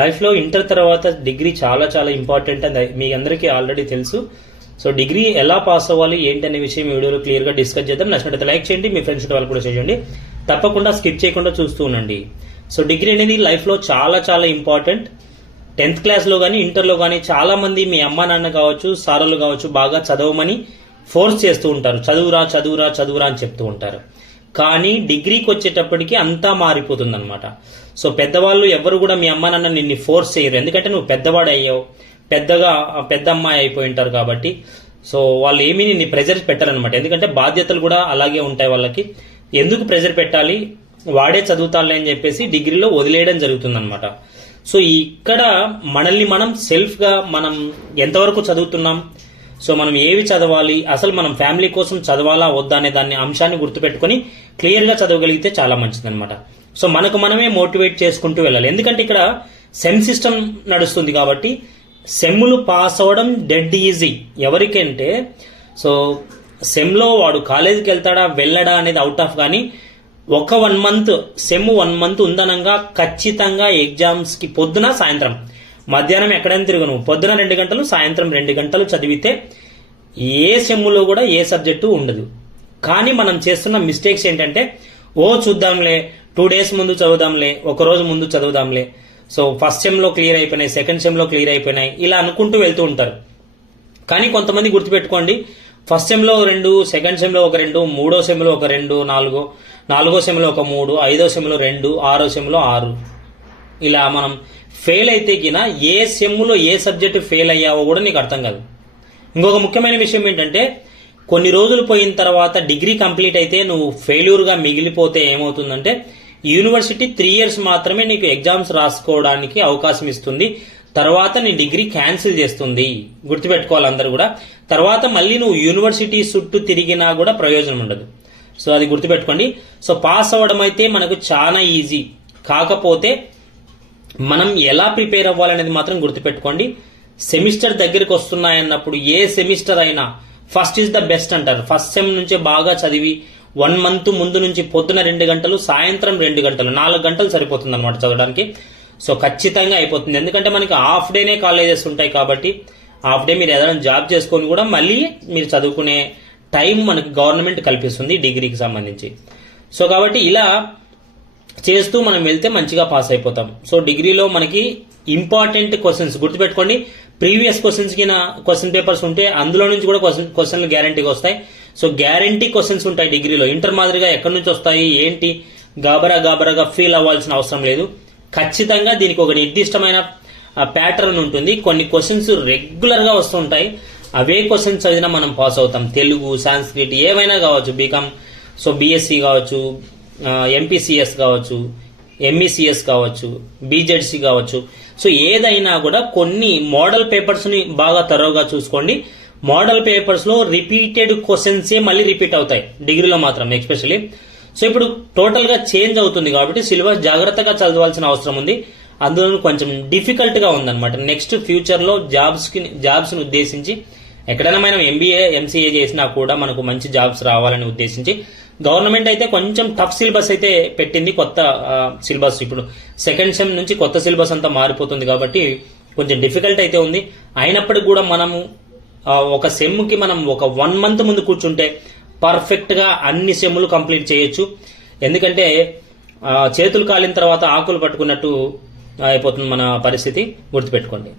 లైఫ్లో ఇంటర్ తర్వాత డిగ్రీ చాలా చాలా ఇంపార్టెంట్ అని మీ అందరికీ ఆల్రెడీ తెలుసు. సో డిగ్రీ ఎలా పాస్ అవ్వాలి ఏంటి అనే విషయం ఈ వీడియోలో క్లియర్గా డిస్కస్ చేద్దాం. నచ్చినట్లయితే లైక్ చేయండి, మీ ఫ్రెండ్స్ వాళ్ళు కూడా చేయండి, తప్పకుండా స్కిప్ చేయకుండా చూస్తూ ఉండండి. సో డిగ్రీ అనేది లైఫ్లో చాలా చాలా ఇంపార్టెంట్. 10th క్లాస్లో కానీ ఇంటర్లో కానీ చాలా మంది మీ అమ్మా నాన్న కావచ్చు, సార్లు కావచ్చు బాగా చదవమని ఫోర్స్ చేస్తూ ఉంటారు. చదువురా చదువురా చదువురా అని చెప్తూ ఉంటారు. కానీ డిగ్రీకి వచ్చేటప్పటికి అంతా మారిపోతుంది అనమాట. సో పెద్దవాళ్ళు ఎవరు కూడా మీ అమ్మ నాన్న నిన్ను ఫోర్స్ చేయరు, ఎందుకంటే నువ్వు పెద్దవాడు అయ్యావు, పెద్ద అమ్మాయి అయిపోయి ఉంటారు కాబట్టి. సో వాళ్ళు ఏమీ నిన్ను ప్రెజర్ పెట్టారనమాట, ఎందుకంటే బాధ్యతలు కూడా అలాగే ఉంటాయి వాళ్ళకి. ఎందుకు ప్రెజర్ పెట్టాలి, వాడే చదువుతానులే అని చెప్పేసి డిగ్రీలో వదిలేయడం జరుగుతుంది అనమాట. సో ఇక్కడ మనల్ని మనం సెల్ఫ్గా మనం ఎంతవరకు చదువుతున్నాం, సో మనం ఏవి చదవాలి, అసలు మనం ఫ్యామిలీ కోసం చదవాలా వద్దా అనే దాన్ని అంశాన్ని గుర్తుపెట్టుకుని క్లియర్గా చదవగలిగితే చాలా మంచిది అనమాట. సో మనకు మనమే మోటివేట్ చేసుకుంటూ వెళ్ళాలి, ఎందుకంటే ఇక్కడ సెమ్ సిస్టమ్ నడుస్తుంది కాబట్టి సెమ్ములు పాస్ అవ్వడం డెడ్ ఈజీ. ఎవరికంటే సో సెమ్లో వాడు కాలేజీకి వెళ్తాడా వెళ్ళడా అనేది అవుట్ ఆఫ్, కానీ ఒక 1 month సెమ్ 1 month ఉందనంగా ఖచ్చితంగా ఎగ్జామ్స్కి పొద్దున సాయంత్రం మధ్యాహ్నం ఎక్కడైనా తిరగను, పొద్దున 2 గంటలు సాయంత్రం 2 గంటలు చదివితే ఏ సెమ్ములో కూడా ఏ సబ్జెక్టు ఉండదు. కానీ మనం చేస్తున్న మిస్టేక్స్ ఏంటంటే చూద్దాంలే, 2 days ముందు చదువుదాంలే, ఒక రోజు ముందు చదువుదాంలే, సో ఫస్ట్ సెమ్లో క్లియర్ అయిపోయినాయి, సెకండ్ సెమ్లో క్లియర్ అయిపోయినాయి, ఇలా అనుకుంటూ వెళ్తూ ఉంటారు. కానీ కొంతమంది గుర్తుపెట్టుకోండి, ఫస్ట్ సెమ్లో 2, సెకండ్ సెమ్లో ఒక 2, మూడో సెమ్లో ఒక 2, నాలుగో సెమ్లో ఒక 3, 5వ సెమ్లో 2, 6వ సెమ్లో 6. ఇలా మనం ఫెయిల్ అయితే గిన ఏ సెమ్లో ఏ సబ్జెక్టు ఫెయిల్ అయ్యావో కూడా నీకు అర్థం కాదు. ఇంకొక ముఖ్యమైన విషయం ఏంటంటే కొన్ని రోజులు పోయిన తర్వాత డిగ్రీ కంప్లీట్ అయితే నువ్వు ఫెయిల్యూర్గా మిగిలిపోతే ఏమవుతుందంటే యూనివర్సిటీ 3 years మాత్రమే నీకు ఎగ్జామ్స్ రాసుకోవడానికి అవకాశం ఇస్తుంది, తర్వాత నీ డిగ్రీ క్యాన్సిల్ చేస్తుంది. గుర్తుపెట్టుకోవాలి అందరూ కూడా. తర్వాత మళ్ళీ నువ్వు యూనివర్సిటీ చుట్టూ తిరిగినా కూడా ప్రయోజనం ఉండదు. సో అది గుర్తుపెట్టుకోండి. సో పాస్ అవ్వడం అయితే మనకు చాలా ఈజీ, కాకపోతే మనం ఎలా ప్రిపేర్ అవ్వాలనేది మాత్రం గుర్తుపెట్టుకోండి. సెమిస్టర్ దగ్గరికి వస్తున్నాయన్నప్పుడు ఏ సెమిస్టర్ అయినా ఫస్ట్ ఈజ్ ద బెస్ట్ అంటారు. ఫస్ట్ సెమ్ నుంచే బాగా చదివి 1 month ముందు నుంచి పొద్దున 2 గంటలు సాయంత్రం 2 గంటలు 4 గంటలు సరిపోతుంది అనమాట చదవడానికి. సో ఖచ్చితంగా అయిపోతుంది, ఎందుకంటే మనకి హాఫ్ డేనే కాలేజెస్ ఉంటాయి కాబట్టి హాఫ్ డే మీరు ఏదైనా జాబ్ చేసుకొని కూడా మళ్ళీ మీరు చదువుకునే టైం మనకి గవర్నమెంట్ కల్పిస్తుంది డిగ్రీకి సంబంధించి. సో కాబట్టి ఇలా చేస్తూ మనం వెళ్తే మంచిగా పాస్ అయిపోతాం. సో డిగ్రీలో మనకి ఇంపార్టెంట్ క్వశ్చన్స్ గుర్తుపెట్టుకోండి. ప్రీవియస్ క్వశ్చన్ పేపర్స్ ఉంటే అందులో నుంచి కూడా క్వశ్చన్లు గ్యారంటీగా వస్తాయి. సో గ్యారంటీ క్వశ్చన్స్ ఉంటాయి డిగ్రీలో. ఇంటర్ మాదిరిగా ఎక్కడి నుంచి వస్తాయి ఏంటి గాబరాగా ఫీల్ అవ్వాల్సిన అవసరం లేదు. ఖచ్చితంగా దీనికి ఒక నిర్దిష్టమైన ప్యాటర్న్ ఉంటుంది. కొన్ని క్వశ్చన్స్ రెగ్యులర్ గా వస్తుంటాయి, అవే క్వశ్చన్స్ చదివినా మనం పాస్ అవుతాం. తెలుగు, సాంస్క్రిట్ ఏవైనా కావచ్చు, బీకామ్, సో బీఎస్సీ కావచ్చు, ఎంపీసీఎస్ కావచ్చు, ఎంఈసీఎస్ కావచ్చు, బీజెడ్సీ కావచ్చు. సో ఏదైనా కూడా కొన్ని మోడల్ పేపర్స్ ని బాగా తరోగా చూసుకోండి. మోడల్ పేపర్స్ లో రిపీటెడ్ క్వశ్చన్సే మళ్ళీ రిపీట్ అవుతాయి డిగ్రీలో మాత్రం ఎస్పెషల్లీ. సో ఇప్పుడు టోటల్ గా చేంజ్ అవుతుంది కాబట్టి సిలబస్ జాగ్రత్తగా చదవాల్సిన అవసరం ఉంది. అందులో కొంచెం డిఫికల్ట్ గా ఉందన్నమాట. నెక్స్ట్ ఫ్యూచర్ లో జాబ్స్ ని ఉద్దేశించి ఎక్కడైనా మనం ఎంబీఏ, ఎంసీఏ చేసినా కూడా మనకు మంచి జాబ్స్ రావాలని ఉద్దేశించి గవర్నమెంట్ అయితే కొంచెం టఫ్ సిలబస్ అయితే పెట్టింది. కొత్త సిలబస్ ఇప్పుడు సెకండ్ సెమ్ నుంచి కొత్త సిలబస్ అంతా మారిపోతుంది కాబట్టి కొంచెం డిఫికల్ట్ అయితే ఉంది. అయినప్పటికీ కూడా మనము ఒక సెమ్కి మనం ఒక 1 month ముందు కూర్చుంటే పర్ఫెక్ట్ గా అన్ని సెమ్లు కంప్లీట్ చేయొచ్చు. ఎందుకంటే చేతులు కాలిన తర్వాత ఆకులు పట్టుకున్నట్టు అయిపోతుంది మన పరిస్థితి, గుర్తుపెట్టుకోండి.